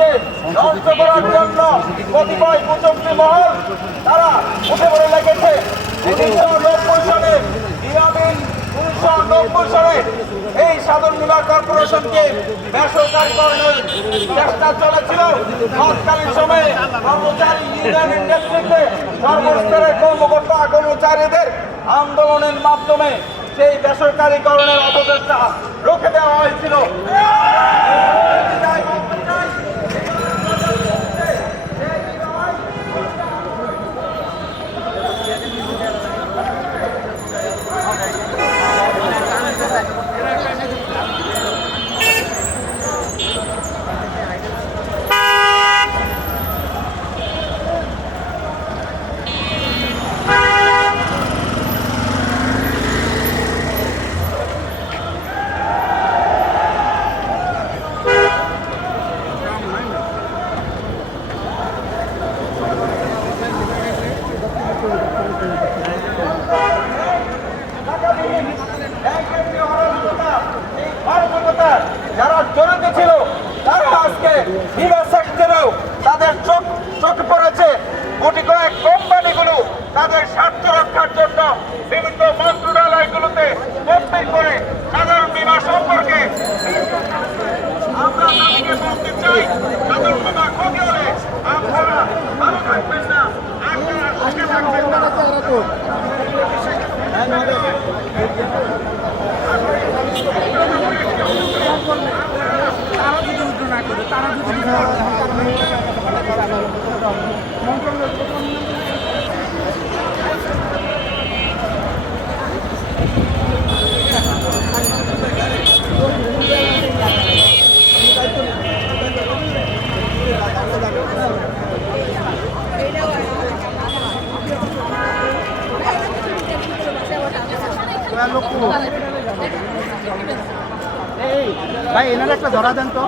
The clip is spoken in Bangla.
সমাজকে ধ্বংস করার জন্য কতিপয় কুচক্রী মহল তারা উঠে পড়ে লেগেছে। উনিশশো নব্বই সালে ইয়ামিন উনিশশো নব্বই সালে এই সাধন বিমা কর্পোরেশনকে বেসরকারীকরণের চেষ্টা চলেছিল। তৎকালীন সময়ে কর্মচারী ইউনিয়নের নেতৃত্বে সর্বস্তরের কর্মকর্তা কর্মচারীদের আন্দোলনের মাধ্যমে সেই বেসরকারীকরণের অপচেষ্টা রুখে দেওয়া হয়েছিল। বলতে চাই সাধারণ বিমা ক্ষতি আপনারা তারা যদি তারা যদি ভাই এনার একটা ধরা দেন তো।